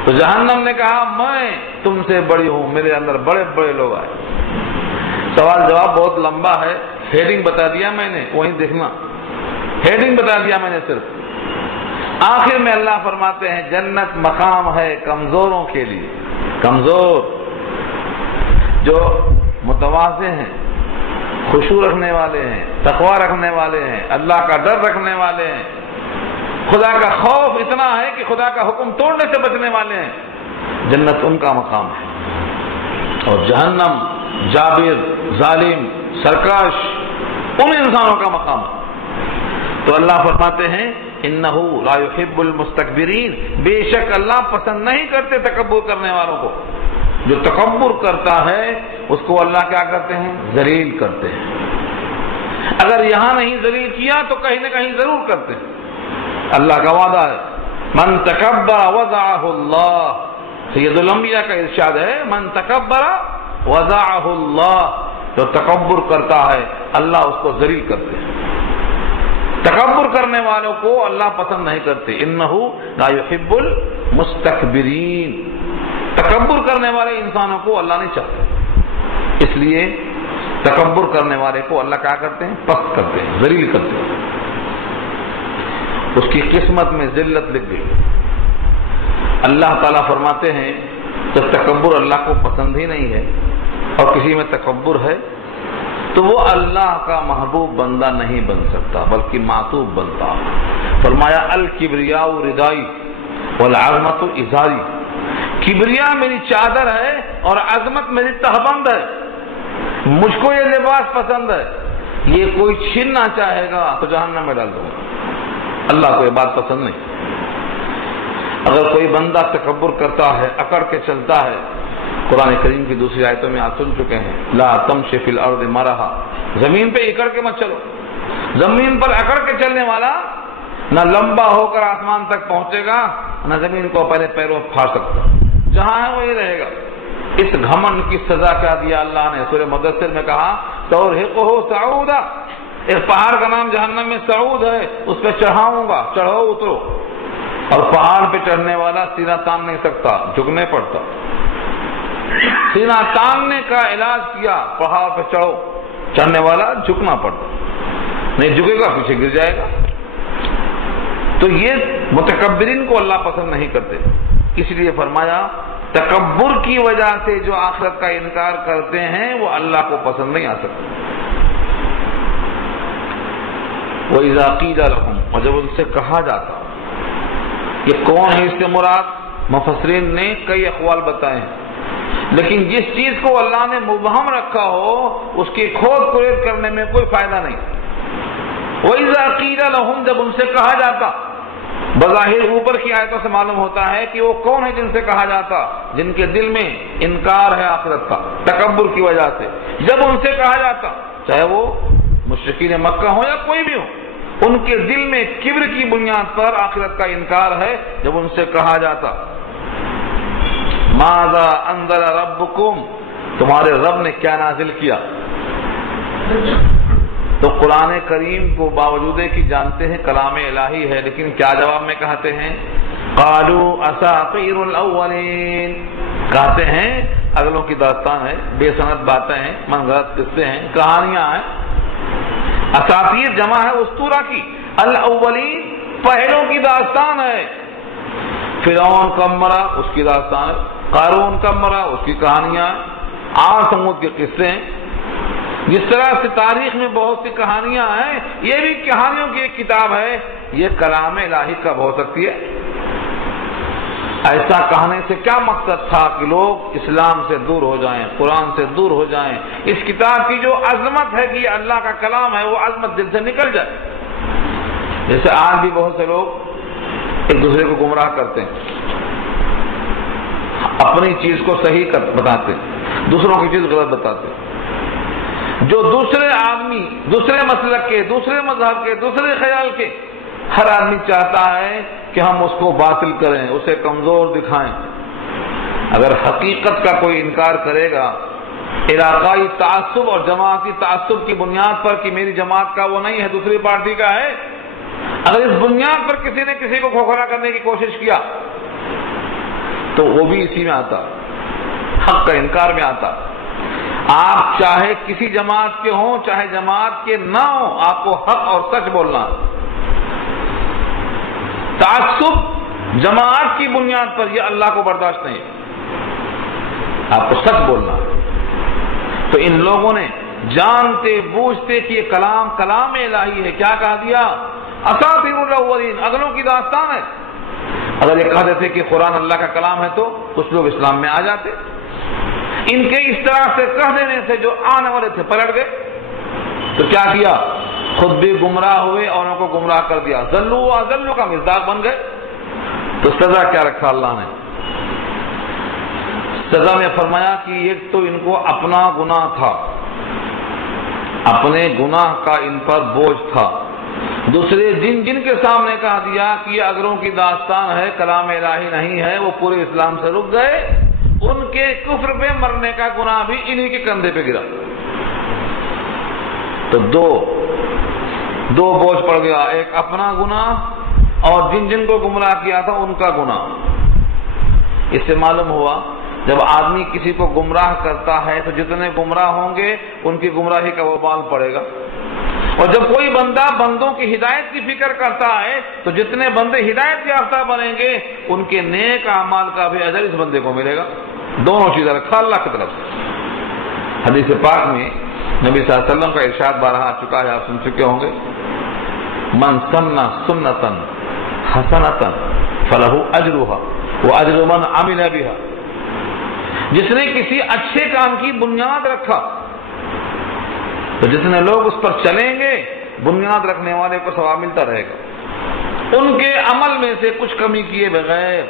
تو جہنم نے کہا میں تم سے بڑی ہوں، میرے اندر بڑے بڑے لوگ آئے۔ سوال جواب بہت لمبا ہے، ہیڈنگ بتا دیا میں نے، وہیں دیکھنا، ہیڈنگ بتا دیا میں نے صرف۔ آخر میں اللہ فرماتے ہیں جنت مقام ہے کمزوروں کے لیے، کمزور جو متواضع ہیں، خشوع رکھنے والے ہیں، تقوی رکھنے والے ہیں، اللہ کا ڈر رکھنے والے ہیں، خدا کا خوف اتنا ہے کہ خدا کا حکم توڑنے سے بچنے والے ہیں، جنت ان کا مقام ہے۔ اور جہنم جابر، ظالم، سرکش، ان انسانوں کا مقام ہے۔ تو اللہ فرماتے ہیں انہ لا یحب المستکبرین، بے شک اللہ پسند نہیں کرتے تکبر کرنے والوں کو۔ جو تکبر کرتا ہے اس کو اللہ کیا کرتے ہیں؟ ذلیل کرتے ہیں۔ اگر یہاں نہیں ذلیل کیا تو کہیں نہ کہیں ضرور کرتے ہیں۔ اللہ کا وعدہ ہے من تکبر وضعہ اللہ، سید الانبیاء کا ارشاد ہے من تکبر وضعہ اللہ، جو تکبر کرتا ہے اللہ اس کو ذلیل کرتے ہیں۔ تکبر کرنے والوں کو اللہ پسند نہیں کرتے، انہ لا یحب المستکبرین، تکبر کرنے والے انسانوں کو اللہ نہیں چاہتے، اس لیے تکبر کرنے والے کو اللہ کیا کرتے ہیں؟ پست کرتے ہیں، ذلیل کرتے ہیں، اس کی قسمت میں ذلت لکھ گئی۔ اللہ تعالیٰ فرماتے ہیں جب تکبر اللہ کو پسند ہی نہیں ہے اور کسی میں تکبر ہے تو وہ اللہ کا محبوب بندہ نہیں بن سکتا بلکہ معطوب بنتا۔ فرمایا الکبریاء ردائی والعظمت ازاری، کبریا میری چادر ہے اور عظمت میری تہبند ہے، مجھ کو یہ لباس پسند ہے، یہ کوئی چھیننا چاہے گا تو جہنم میں ڈال دوں گا۔ اللہ کو یہ بات پسند نہیں۔ اگر کوئی بندہ تکبر کرتا ہے، اکڑ کے چلتا ہے، قرآن کریم کی دوسری آیتوں میں آپ سن چکے ہیں لا تمشی فی الارض مرحا، زمین پہ اکڑ کے مت چلو۔ زمین پر اکڑ کے چلنے والا نہ لمبا ہو کر آسمان تک پہنچے گا، نہ زمین کو پہلے پیروں پھاڑ سکتا، جہاں ہے وہی رہے گا۔ اس گھمنڈ کی سزا کیا دیا اللہ نے؟ سورہ مدثر میں کہا ترہقہ صعودا، ایک پہاڑ کا نام جہنم میں صعود ہے، اس پہ چڑھاؤں گا، چڑھو اترو، اور پہاڑ پہ چڑھنے والا سینہ تان نہیں سکتا، جھکنے پڑتا۔ سینہ تاننے کا علاج کیا، پہاڑ پہ چڑھو، چڑھنے والا جھکنا پڑتا، نہیں جھکے گا پیچھے گر جائے گا۔ تو یہ متکبرین کو اللہ پسند نہیں کرتے، اس لیے فرمایا تکبر کی وجہ سے جو آخرت کا انکار کرتے ہیں وہ اللہ کو پسند نہیں آ سکتے۔ وَإِذَا قِيلَ لَهُمْ، اور جب ان سے کہا جاتا، یہ کون ہے اس سے مراد؟ مفسرین نے کئی اقوال بتائے ہیں، لیکن جس چیز کو اللہ نے مبہم رکھا ہو اس کی کھود پریت کرنے میں کوئی فائدہ نہیں۔ وَإِذَا قِيلَ لَهُمْ، جب ان سے کہا جاتا، بظاہر اوپر کی آیتوں سے معلوم ہوتا ہے کہ وہ کون ہے جن سے کہا جاتا؟ جن کے دل میں انکار ہے آخرت کا تکبر کی وجہ سے۔ جب ان سے کہا جاتا، چاہے وہ مشرکین مکہ ہو یا کوئی بھی ہو، ان کے دل میں کبر کی بنیاد پر آخرت کا انکار ہے، جب ان سے کہا جاتا ماذا انزل ربکم، تمہارے رب نے کیا نازل کیا، تو قرآن کریم کو باوجود کہ جانتے ہیں کلام الہی ہے لیکن کیا جواب میں کہتے ہیں؟ قالوا اساطیر الاولین، کہتے ہیں اگلوں کی داستان ہے، بے سند باتیں ہیں، منظرت قصے ہیں، کہانیاں ہیں۔ اساطیر جمع ہے اسطورہ کی، الاولین پہلوں کی داستان ہے۔ فرعون کب مرا اس کی داستان ہے، قارون کب مرا اس کی کہانیاں ہیں، عاد ثمود کے قصے ہیں۔ جس طرح سے تاریخ میں بہت سی کہانیاں ہیں، یہ بھی کہانیوں کی ایک کتاب ہے، یہ کلام الہی کب ہو سکتی ہے؟ ایسا کہنے سے کیا مقصد تھا کہ لوگ اسلام سے دور ہو جائیں، قرآن سے دور ہو جائیں، اس کتاب کی جو عظمت ہے کہ یہ اللہ کا کلام ہے وہ عظمت دل سے نکل جائے۔ جیسے آج بھی بہت سے لوگ ایک دوسرے کو گمراہ کرتے ہیں، اپنی چیز کو صحیح بتاتے ہیں، دوسروں کی چیز غلط بتاتے ہیں۔ جو دوسرے آدمی، دوسرے مسلک کے، دوسرے مذہب کے، دوسرے خیال کے، ہر آدمی چاہتا ہے کہ ہم اس کو باطل کریں، اسے کمزور دکھائیں۔ اگر حقیقت کا کوئی انکار کرے گا علاقائی تعصب اور جماعتی تعصب کی بنیاد پر کہ میری جماعت کا وہ نہیں ہے، دوسری پارٹی کا ہے، اگر اس بنیاد پر کسی نے کسی کو کھوکھلا کرنے کی کوشش کیا تو وہ بھی اسی میں آتا، حق کا انکار میں آتا۔ آپ چاہے کسی جماعت کے ہوں چاہے جماعت کے نہ ہوں، آپ کو حق اور سچ بولنا۔ تعصب جماعت کی بنیاد پر یہ اللہ کو برداشت نہیں، آپ کو سچ بولنا۔ تو ان لوگوں نے جانتے بوجھتے کہ یہ کلام الہی ہے، کیا کہہ دیا؟ اساطیر الاولین، اگلوں کی داستان ہے۔ اگر یہ کہتے تھے کہ قرآن اللہ کا کلام ہے تو کچھ لوگ اسلام میں آ جاتے۔ ان کے اس طرح سے کہہ دینے سے جو آنے والے تھے پلٹ گئے، تو کیا کیا؟ خود بھی گمراہ ہوئے، اوروں کو گمراہ کر دیا، ذلوا کا مصداق بن گئے۔ تو سزا کیا رکھا اللہ نے؟ سزا میں فرمایا کہ ایک تو ان کو اپنا گناہ تھا، اپنے گناہ کا ان پر بوجھ تھا، دوسرے جن کے سامنے کہہ دیا کہ یہ اگروں کی داستان ہے، کلام الہی نہیں ہے، وہ پورے اسلام سے رک گئے، ان کے کفر پہ مرنے کا گناہ بھی انہی کے کندھے پہ گرا۔ تو دو بوجھ پڑ گیا، ایک اپنا گناہ اور جن کو گمراہ کیا تھا ان کا گناہ۔ اس سے معلوم ہوا جب آدمی کسی کو گمراہ کرتا ہے تو جتنے گمراہ ہوں گے ان کی گمراہی کا وبال پڑے گا، اور جب کوئی بندہ بندوں کی ہدایت کی فکر کرتا ہے تو جتنے بندے ہدایت یافتہ بنیں گے ان کے نیک اعمال کا بھی اجر اس بندے کو ملے گا۔ دونوں چیزیں رکھا اللہ کی طرف سے۔ حدیث پاک میں نبی صلی اللہ علیہ وسلم کا ارشاد بارہا آ چکا ہے، آپ سن چکے ہوں گے، من سن سنتا حسنتا فلہ اجرھا واجر من عمل بھا، جس نے کسی اچھے کام کی بنیاد رکھا تو جتنے لوگ اس پر چلیں گے بنیاد رکھنے والے کو ثواب ملتا رہے گا، ان کے عمل میں سے کچھ کمی کیے بغیر۔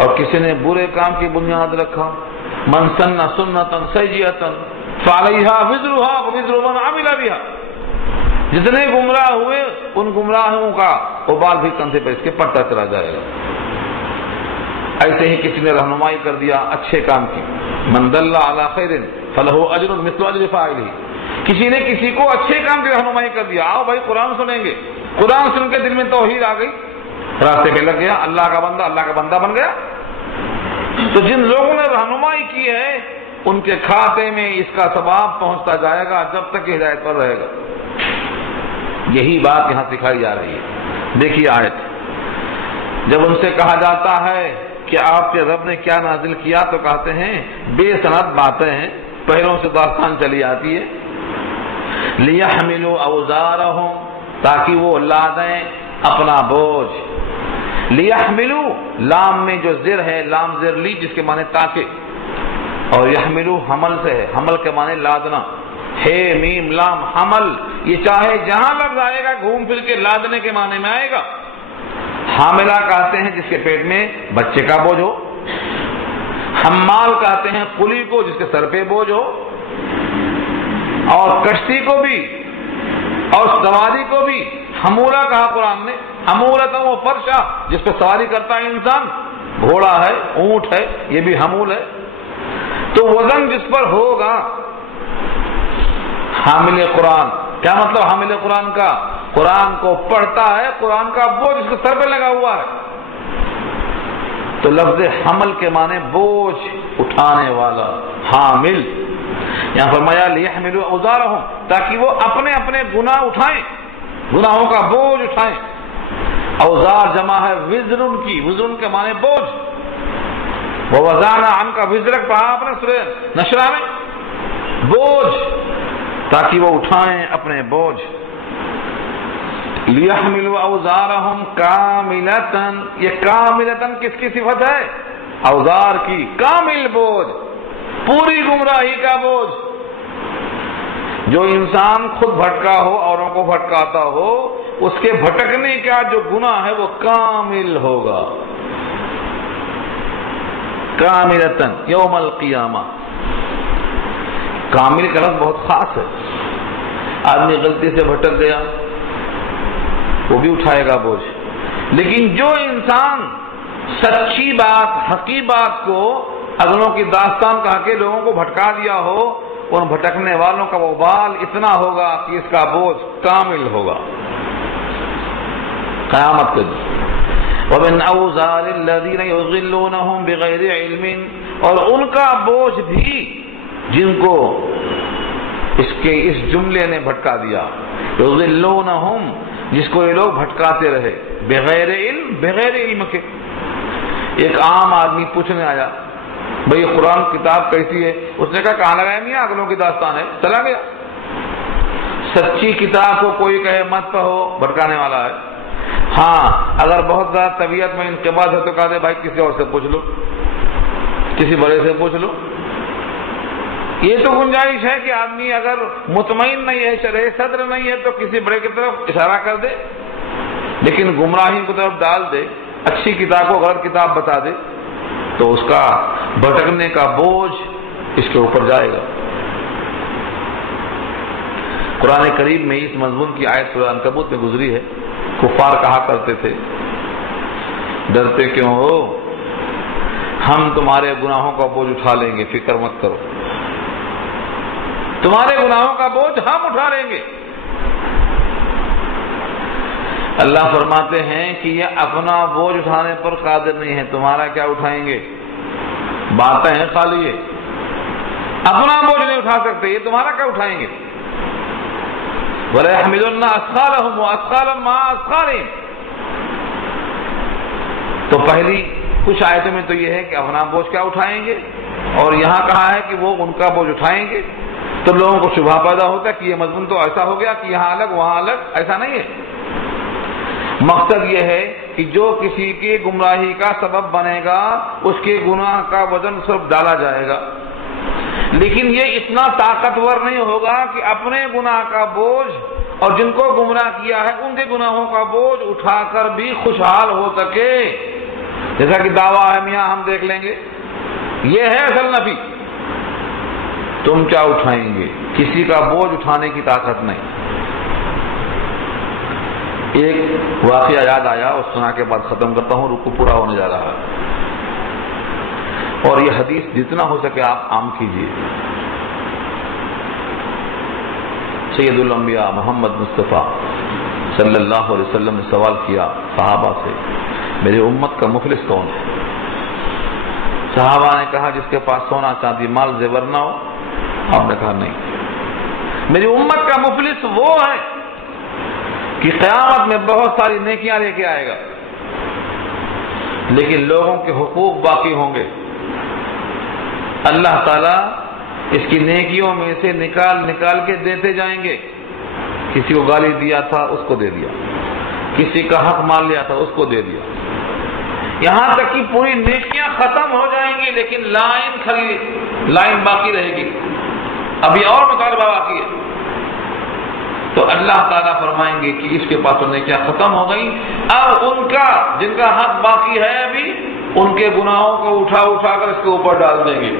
اور کسی نے برے کام کی بنیاد رکھا، من سن سنتا سیئۃ فعلیہا وزرھا ووزر من عمل بھا، جتنے گمراہ ہوئے ان گمراہوں کا وبال بھی کندھے پر اس کے پڑتا چلا جائے گا۔ ایسے ہی کسی نے رہنمائی کر دیا اچھے کام کی، من دل علی خیر فلہ اجر مثل اجر فاعلہ، کسی نے کسی کو اچھے کام کی رہنمائی کر دیا، آؤ بھائی قرآن سنیں گے، قرآن سن کے دل میں توحید آ گئی، راستے پہ لگ گیا، اللہ کا بندہ بن گیا۔ تو جن لوگوں نے رہنمائی کی ہے ان کے کھاتے میں اس کا ثواب پہنچتا جائے گا جب تک کہ ہدایت پر رہے گا۔ یہی بات یہاں سکھائی جا رہی ہے۔ دیکھیے آیت، جب ان سے کہا جاتا ہے کہ آپ کے رب نے کیا نازل کیا تو کہتے ہیں بے سند باتیں ہیں، پہلوں سے داستان چلی آتی ہے، لِيَحْمِلُوا أَوْزَارَهُمْ، تاکہ وہ لادیں اپنا بوجھ۔ لِيَحْمِلُوا، لام میں جو زر ہے، لام زر لی جس کے معنی تاکہ، اور یحملو حمل سے ہے، حمل کے معنی لادنا، ہے میم لام حمل، یہ چاہے جہاں لفظ آئے گا گھوم پھر کے لادنے کے معنی میں آئے گا۔ حاملہ کہتے ہیں جس کے پیٹ میں بچے کا بوجھ ہو، حمال کہتے ہیں قلی کو جس کے سر پہ بوجھ ہو، اور کشتی کو بھی اور سواری کو بھی حمولہ کہا قرآن نے، حمولۃ و فرشا، جس پہ سواری کرتا ہے انسان، گھوڑا ہے، اونٹ ہے، یہ بھی حمول ہے۔ تو وزن جس پر ہوگا، حامل قرآن، کیا مطلب حامل قرآن کا؟ قرآن کو پڑھتا ہے، قرآن کا بوجھ اس کے سر پہ لگا ہوا ہے۔ تو لفظ حمل کے معنی بوجھ اٹھانے والا، حامل۔ یہاں فرمایا لیحملوا اوزارہم، تاکہ وہ اپنے اپنے گناہ اٹھائیں، گناہوں کا بوجھ اٹھائیں۔ اوزار جمع ہے وزر کی، وزر کے معنی بوجھ۔ ووضعنا عنک وزرک، پڑھا آپ نے سورہ نشرہ میں، بوجھ، تاکہ وہ اٹھائیں اپنے بوجھ۔ لیحملوا اوزارہم کاملۃ، یہ کاملۃ کس کی صفت ہے؟ اوزار کی، کامل بوجھ، پوری گمراہی کا بوجھ۔ جو انسان خود بھٹکا ہو، اوروں کو بھٹکاتا ہو، اس کے بھٹکنے کا جو گناہ ہے وہ کامل ہوگا، کاملتن یوم القیامہ۔ کامل کا لفظ بہت خاص ہے، آدمی غلطی سے بھٹک گیا وہ بھی اٹھائے گا بوجھ، لیکن جو انسان سچی بات، حقیقی بات کو اگلوں کی داستان کہا کے لوگوں کو بھٹکا دیا ہو، ان بھٹکنے والوں کا وبال اتنا ہوگا کہ اس کا بوجھ کامل ہوگا قیامت کے دن۔ وَمِنْ أَوْزَارِ الَّذِينَ يُضِلُّونَهُمْ بِغَيْرِ عِلْمٍ، اور ان کا بوجھ بھی جن کو اس جملے نے بھٹکا دیا، یضلونہم، جس کو یہ لوگ بھٹکاتے رہے، بغیر علم، بغیر علم کے۔ ایک عام آدمی پوچھنے آیا بھئی قرآن کتاب کیسی ہے؟ اس نے کہا کہاں لگایا میاں اگلوں کی داستان ہے، چلا گیا۔ سچی کتاب کو کوئی کہے مت پڑھو، بھٹکانے والا ہے۔ ہاں اگر بہت زیادہ طبیعت میں انقباض ہے تو کہا دے بھائی کسی اور سے پوچھ لو، کسی بڑے سے پوچھ لو۔ یہ تو گنجائش ہے کہ آدمی اگر مطمئن نہیں ہے، شرح صدر نہیں ہے، تو کسی بڑے کی طرف اشارہ کر دے، لیکن گمراہی کی طرف ڈال دے، اچھی کتاب کو غلط کتاب بتا دے، تو اس کا بھٹکنے کا بوجھ اس کے اوپر جائے گا۔ قرآن کریم میں اس مضمون کی آیت سورہ عنکبوت میں گزری ہے۔ کفار کہا کرتے تھے ڈرتے کیوں ہو، ہم تمہارے گناہوں کا بوجھ اٹھا لیں گے، فکر مت کرو، تمہارے گناہوں کا بوجھ ہم اٹھا لیں گے۔ اللہ فرماتے ہیں کہ یہ اپنا بوجھ اٹھانے پر قادر نہیں ہے، تمہارا کیا اٹھائیں گے؟ باتیں ہیں خالی، یہ اپنا بوجھ نہیں اٹھا سکتے، یہ تمہارا کیا اٹھائیں گے؟ وَلَيَحْمِلُنَّ أَثْقَالَهُمْ وَأَثْقَالًا مَعَ أَثْقَالِهِمْ۔ تو پہلی کچھ آیتوں میں تو یہ ہے کہ اپنا بوجھ کیا اٹھائیں گے، اور یہاں کہا ہے کہ وہ ان کا بوجھ اٹھائیں گے۔ تو لوگوں کو شبہ پیدا ہوتا ہے کہ یہ مضمون تو ایسا ہو گیا کہ یہاں الگ وہاں الگ، ایسا نہیں ہے۔ مقصد یہ ہے کہ جو کسی کی گمراہی کا سبب بنے گا اس کے گناہ کا وزن صرف ڈالا جائے گا، لیکن یہ اتنا طاقتور نہیں ہوگا کہ اپنے گناہ کا بوجھ اور جن کو گمراہ کیا ہے ان کے گناہوں کا بوجھ اٹھا کر بھی خوشحال ہو سکے۔ جیسا کہ دعویٰ ہے میاں ہم دیکھ لیں گے، یہ ہے اصل نفی۔ تم کیا اٹھائیں گے؟ کسی کا بوجھ اٹھانے کی طاقت نہیں۔ ایک واقعہ یاد آیا، اس سنا کے بعد ختم کرتا ہوں، رکوع پورا ہونے جا رہا ہے، اور یہ حدیث جتنا ہو سکے آپ عام کیجیے۔ سید الانبیاء محمد مصطفیٰ صلی اللہ علیہ وسلم نے سوال کیا صحابہ سے، میری امت کا مفلس کون ہے؟ صحابہ نے کہا جس کے پاس سونا چاندی مال زیور نہ ہو۔ آپ نے کہا نہیں، میری امت کا مفلس وہ ہے کہ قیامت میں بہت ساری نیکیاں لے کے آئے گا، لیکن لوگوں کے حقوق باقی ہوں گے، اللہ تعالیٰ اس کی نیکیوں میں سے نکال کے دیتے جائیں گے۔ کسی کو گالی دیا تھا اس کو دے دیا، کسی کا حق مان لیا تھا اس کو دے دیا، یہاں تک کہ پوری نیکیاں ختم ہو جائیں گی، لیکن لائن باقی رہے گی، ابھی اور مطالبہ باقی ہے۔ تو اللہ تعالیٰ فرمائیں گے کہ اس کے پاس نیکیاں ختم ہو گئی، اب ان کا جن کا حق باقی ہے ابھی ان کے گناہوں کو اٹھا کر اس کے اوپر ڈال دیں گے۔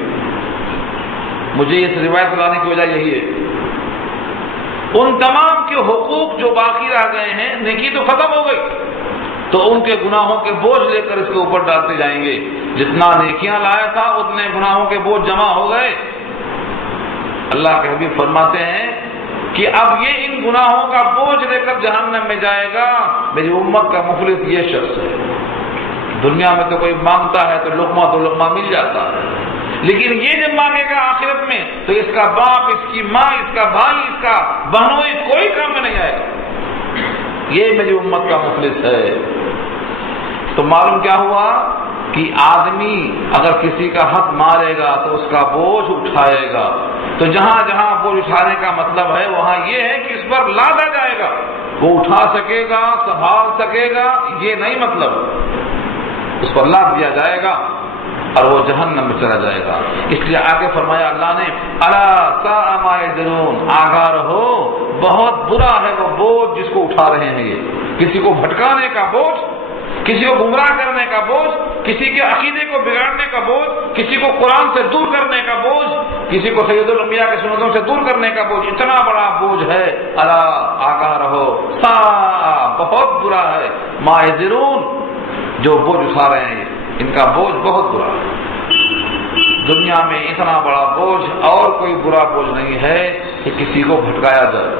مجھے اس روایت لانے کی وجہ یہی ہے، ان تمام کے حقوق جو باقی رہ گئے ہیں، نیکی تو ختم ہو گئی، تو ان کے گناہوں کے بوجھ لے کر اس کے اوپر ڈالتے جائیں گے۔ جتنا نیکیاں لایا تھا اتنے گناہوں کے بوجھ جمع ہو گئے۔ اللہ کے حبیب فرماتے ہیں کہ اب یہ ان گناہوں کا بوجھ لے کر جہنم میں جائے گا، میری امت کا مفلس یہ شخص ہے۔ دنیا میں تو کوئی مانگتا ہے تو لقمہ مل جاتا ہے، لیکن یہ جب مانگے گا آخرت میں تو اس کا باپ، اس کی ماں، اس کا بھائی، اس کا بہنوئی کوئی کام میں نہیں آئے گا۔ یہ میری امت کا مفلس ہے۔ تو معلوم کیا ہوا کہ آدمی اگر کسی کا حق مارے گا تو اس کا بوجھ اٹھائے گا، تو جہاں جہاں بوجھ اٹھانے کا مطلب ہے وہاں یہ ہے کہ اس پر لادا جائے گا، وہ اٹھا سکے گا، سنبھال سکے گا، یہ نہیں مطلب، اس پر لاد دیا جائے گا اور وہ جہنم میں چلا جائے گا۔ اس لیے آگے فرمایا اللہ نے، الا ساء ما یزرون، آگاہ رہو بہت برا ہے وہ بوجھ جس کو اٹھا رہے ہیں یہ، کسی کو بھٹکانے کا بوجھ، کسی کو گمراہ کرنے کا بوجھ، کسی کے عقیدے کو بگاڑنے کا بوجھ، کسی کو قرآن سے دور کرنے کا بوجھ، کسی کو سید الانبیاء کی سنتوں سے دور کرنے کا بوجھ، اتنا بڑا بوجھ ہے۔ الا آگاہ رہو، ساء بہت برا ہے، ما یزرون جو بوجھ اٹھا رہے ہیں ان کا بوجھ بہت برا ہے۔ دنیا میں اتنا بڑا بوجھ اور کوئی برا بوجھ نہیں ہے کہ کسی کو بھٹکایا جائے.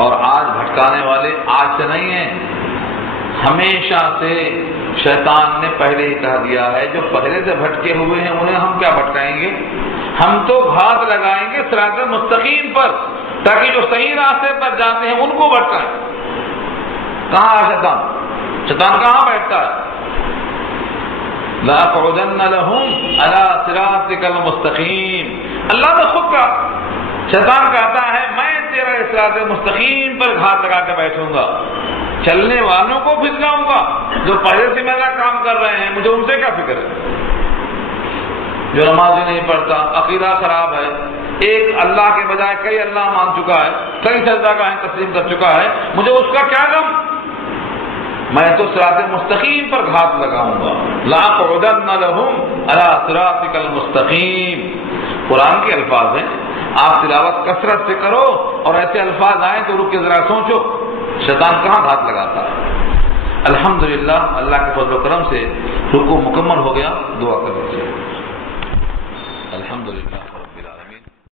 اور آج بھٹکانے والے آج سے نہیں ہیں، ہمیشہ سے شیطان نے پہلے ہی کہہ دیا ہے جو پہلے سے بھٹکے ہوئے ہیں انہیں ہم کیا بھٹکائیں گے، ہم تو گھات لگائیں گے صراط مستقیم پر، تاکہ جو صحیح راستے پر جاتے ہیں ان کو بھٹکائیں. کہاں ہے شیطان؟ شیطان کہاں بیٹھتا ہے؟ لَأَقْعُدَنَّ لَهُمْ عَلَىٰ صِرَاطِكَ الْمُسْتَقِيمِ. اللہ نے خود کہا، شیطان کہتا ہے میں تیرا صراط مستقیم پر گھات لگا کے بیٹھوں گا، چلنے والوں کو پھسلاؤں گا، جو پہلے سے میرا کام کر رہے ہیں مجھے ان سے کیا فکر ہے. جو نماز ہی نہیں پڑھتا، عقیدہ خراب ہے، ایک اللہ کے بجائے کئی اللہ مان چکا ہے، کئی سجدہ گاہیں تسلیم کر چکا ہے، مجھے اس کا کیا غم، میں تو صراط مستقیم پر گھات لگاؤں گا. لَأَقْعُدَنَّ لَهُمْ عَلَىٰ صِرَاطِكَ الْمُسْتَقِيمِ. قرآن کے الفاظ ہیں، آپ تلاوت کثرت سے کرو اور ایسے الفاظ آئیں تو رک کے ذرا سوچو شیطان کہاں گھات لگاتا ہے. الحمدللہ اللہ کے فضل و کرم سے رکوع مکمل ہو گیا. دعا کر لیجیے.